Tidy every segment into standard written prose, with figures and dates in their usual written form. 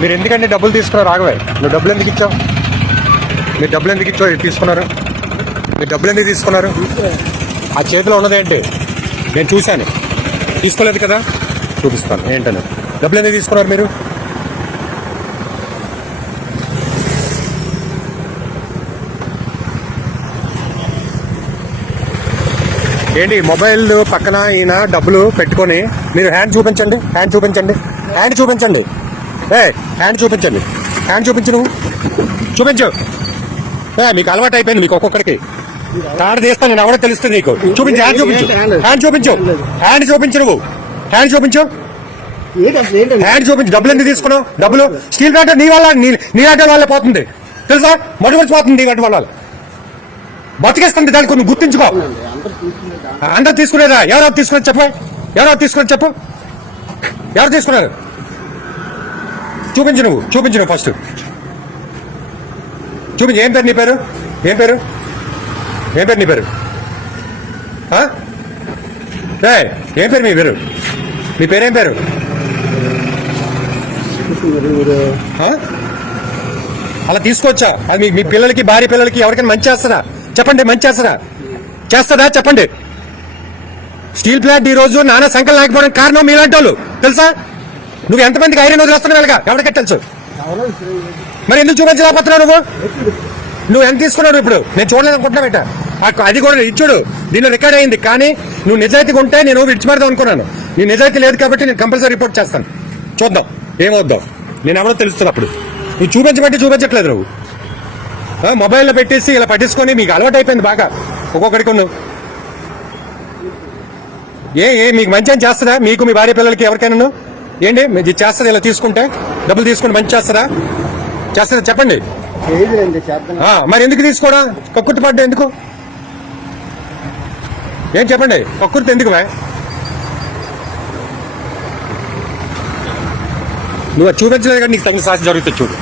మీరు ఎందుకంటే డబ్బులు తీసుకున్నారు రాఘవే? నువ్వు డబ్బులు ఎందుకు ఇచ్చావు? మీరు డబ్బులు ఎందుకు ఇచ్చావు తీసుకున్నారు? మీరు డబ్బులు ఎందుకు తీసుకున్నారు? ఆ చేతిలో ఉన్నదేంటి? నేను చూశాను. తీసుకోలేదు కదా, చూపిస్తాను ఏంటని. డబ్బులు ఎందుకు తీసుకున్నారు మీరు? ఏంటి మొబైల్ పక్కన ఈయన డబ్బులు పెట్టుకొని మీరు హ్యాండ్ చూపించండి, హ్యాండ్ చూపించండి, హ్యాండ్ చూపించండి, హ్యాండ్ చూపించండి, హ్యాండ్ చూపించు, నువ్వు చూపించు. మీకు అలవాటు అయిపోయింది మీకు ఒక్కొక్కడికి. కార్డు తీస్తాను నేను, ఎవరో తెలుస్తుంది నీకు. చూపించు, హ్యాండ్ చూపించు, హ్యాండ్ చూపించు, హ్యాండ్ చూపించు, నువ్వు హ్యాండ్ చూపించు, హ్యాండ్ చూపించు. డబ్బులు ఎందుకు తీసుకున్నావు? డబ్బులు స్టీల్ ప్లాంట్ నీ వల్ల, నీ ఆటో వల్ల పోతుంది తెలుసా? మడుగులు పోతుంది నీ వల్ల, బతికేస్తుంది. దానికి కొన్ని గుర్తించుకో. అందరు తీసుకునేదా? ఎవరో తీసుకున్నారు చెప్పు, ఎవరో తీసుకున్నారు చెప్పు, ఎవరు తీసుకున్నారు? చూపించు, నువ్వు చూపించు, నువ్వు ఫస్ట్ చూపించు. ఏం పేరు నీ పేరు? ఏం పేరు? ఏం పేరు నీ పేరు? ఏం పేరు మీ పేరు? మీ పేరేం పేరు? అలా తీసుకోవచ్చా? అది మీ పిల్లలకి, భార్య పిల్లలకి ఎవరికైనా మంచి చేస్తుందా చెప్పండి? మంచి చేస్తుందా? చేస్తుందా చెప్పండి? స్టీల్ ప్లాంట్ ఈ రోజు నానా సంఖ్యలు లేకపోవడానికి కారణం మీలాంటి వాళ్ళు తెలుసా? నువ్వు ఎంతమందికి ఐరన్ వదిలేస్తున్నావు వెళ్ళగా? ఎవరికీ తెలుసు? మరి ఎందుకు చూపించలేకపోతున్నావు నువ్వు? నువ్వు ఎంత తీసుకున్నావు ఇప్పుడు? నేను చూడలేదు అనుకుంటున్నా బేట. అది కూడా ఇచ్చుడు, దీనిలో రికార్డ్ అయింది. కానీ నువ్వు నిజాయితీగా ఉంటే నేను విడిచిపెడదాం అనుకున్నాను. నీ నిజాయితీ లేదు కాబట్టి నేను కంపల్సరీ రిపోర్ట్ చేస్తాను. చూద్దాం ఏమవుద్దాం. నేను ఎవరో తెలుస్తుంది అప్పుడు. నువ్వు చూపించబట్టి చూపించట్లేదు. నువ్వు మొబైల్లో పెట్టేసి ఇలా పట్టించుకొని మీకు అలవాటు అయిపోయింది బాగా ఒక్కొక్కడికి. నువ్వు మీకు మంచి అని చేస్తుందా? మీకు మీ భార్య పిల్లలకి ఎవరికైనా ఏంటి మీరు చేస్తుందా? ఇలా తీసుకుంటే డబ్బులు తీసుకుంటే మంచి చేస్తుందా? చేస్తుందా చెప్పండి. మరి ఎందుకు తీసుకోవడం? కక్కుర్తి పడ్డా ఎందుకు? ఏం చెప్పండి, కక్కుర్తి ఎందుకు? నువ్వు అది చూపించలేదు కానీ నీకు తగిన శాస్త్రం జరుగుతుంది చూడు.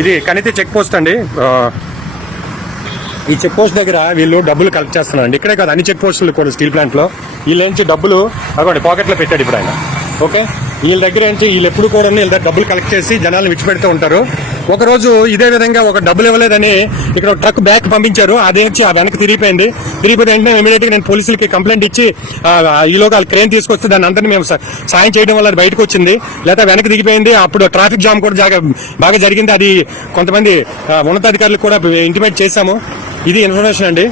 ఇది కనితే చెక్ పోస్ట్ అండి. ఈ చెక్ పోస్ట్ దగ్గర వీళ్ళు డబ్బులు కలెక్ట్ చేస్తున్నారండి. ఇక్కడే కాదు, అన్ని చెక్ పోస్టులు కూడా స్టీల్ ప్లాంట్ లో వీళ్ళ నుంచి డబ్బులు అవ్వండి పాకెట్లో పెట్టాడు ఇప్పుడు ఆయన. ఓకే, వీళ్ళ దగ్గర నుంచి వీళ్ళు ఎప్పుడు కూడా వీళ్ళ డబ్బులు కలెక్ట్ చేసి జనాలను విడిచిపెడుతూ ఉంటారు. ఒకరోజు ఇదే విధంగా ఒక డబ్బులు ఇవ్వలేదని ఇక్కడ ట్రక్ బ్యాక్ పంపించారు. అదే వచ్చి ఆ వెనక్కి తిరిగిపోయింది. తిరిగిపోతే వెంటనే ఇమీడియట్ గా నేను పోలీసులకి కంప్లైంట్ ఇచ్చి ఈలోగా వాళ్ళు క్రేన్ తీసుకొస్తే దాన్ని అందరినీ మేము సాయం చేయడం వల్ల అది బయటకు వచ్చింది. లేదా వెనక్కి దిగిపోయింది. అప్పుడు ట్రాఫిక్ జామ్ కూడా బాగా జరిగింది. అది కొంతమంది ఉన్నతాధికారులకు కూడా ఇంటిమేట్ చేశాము. ఇది ఇన్ఫర్మేషన్ అండి.